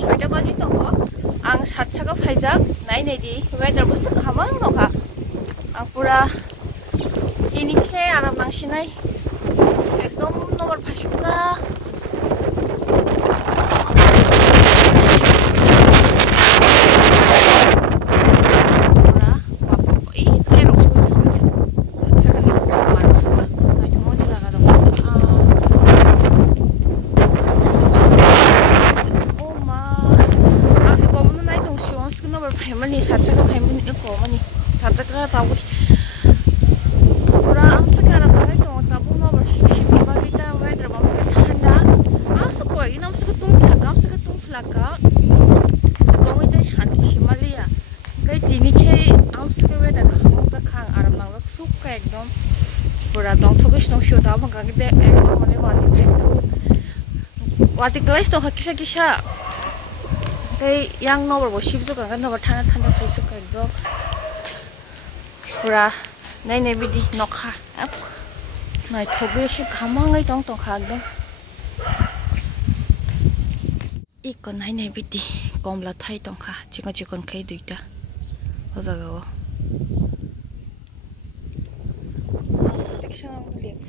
6टा बाजि दङ आं 7टागा फायजाक नायनायदि वेदारबो सोखाहामा दंखा आं पुरा दिनैखे आराम नांसिनाय एकदम नम्बर फायसुका Mani saja kan mani aku mani saja kan tahu orang sekarang lagi dong tabung no bersih apa kita weather bang sekarang anda asal ini nam seketung flaga bang itu shanti Himalaya kayak ini kayak sekarang weather kamu sekarang aram nang suka ekdom pura dong tugas dong show tahu bang kita ekdom mani wati kelas dong kisah kayak yang nomor bosip juga kan nomor tanda Facebook itu pura naik bidi nokha naik thoge sih kamu ngai tong khagdom ikon naik bidi komla thai tong kha cikon kai duita ozago protection lip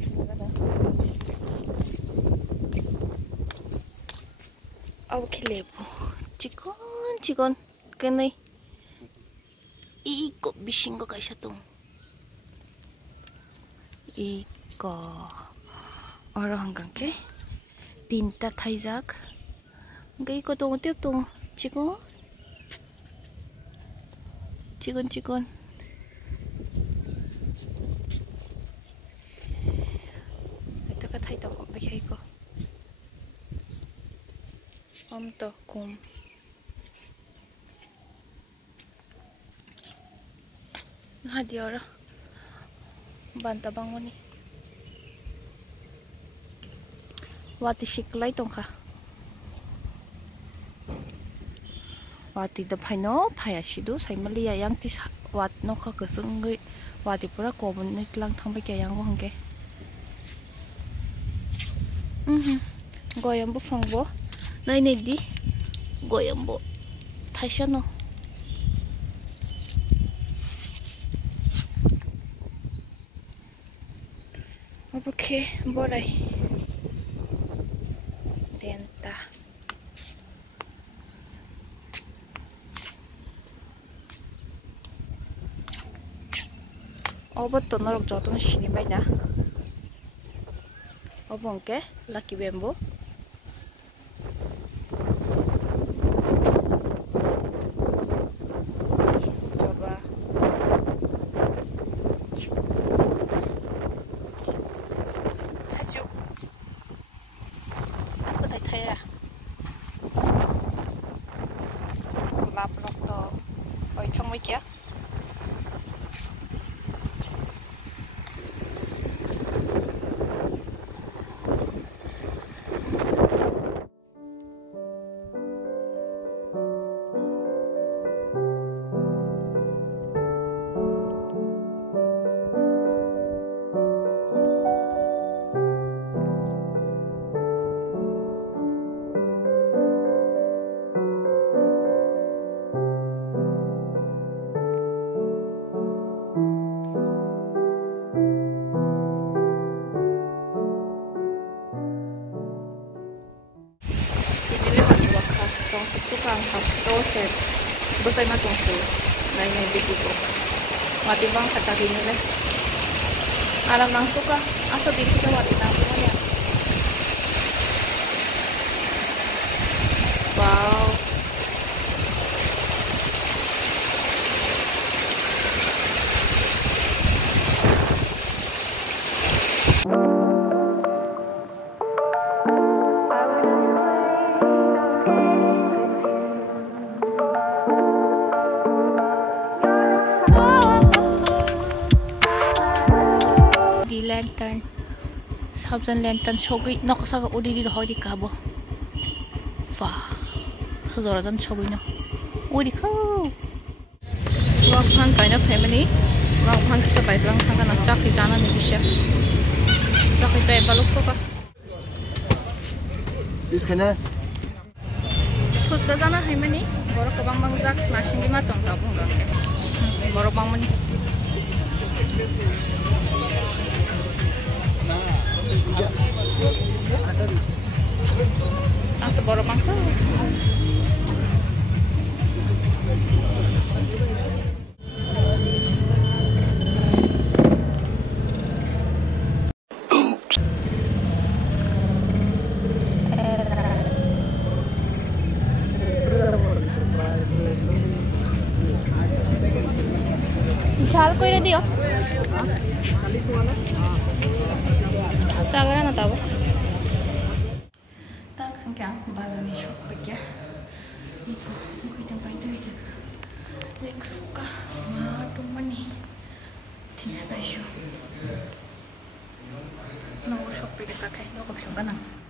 oke lepo Cikon kenai iko bising ko kaisa tong iko orang hanggang ke tinta thaijak gai ko tong tiap tong cikon itu ka thai tong bekai ko to kum hadi ora banta bangun nih wati siklai tongka wati da phaino phaya sidu saimali yang tis wat no kha kasung wati pura kobun nitlang thangba ke yang go hangke goyam bu phangbo nai di goyam bu thaisano Oke, boleh. Tenta. Obat tuh norok jatuh sini banyak. Obong ke, laki bambu. Tukang toset besar macam tu, naik begitu. Mati bang kata ini leh. Alam nang suka, asal di kita mati nang semuanya. Wow. Lantern, sabjan lantern chogi noksa udi di hori kabo. Wah, sejorajan chogi no. Udi kau. Wang pan kaina family, wang pan kisa baik lang tangga nak cak di jana nih bisa. Cak di balok soka. This kana. Fuska jana haimani borok kobang bangjak nasingi matong tabung gangke borok bangmani asa borok bangsa झाल कइरे दियो सागरा ना ताबो tak क्या बाजारनि शॉप पे क्या itu mungkin tempat itu ya lek suka madu mani tinas na show no shop pe kita kayak no ko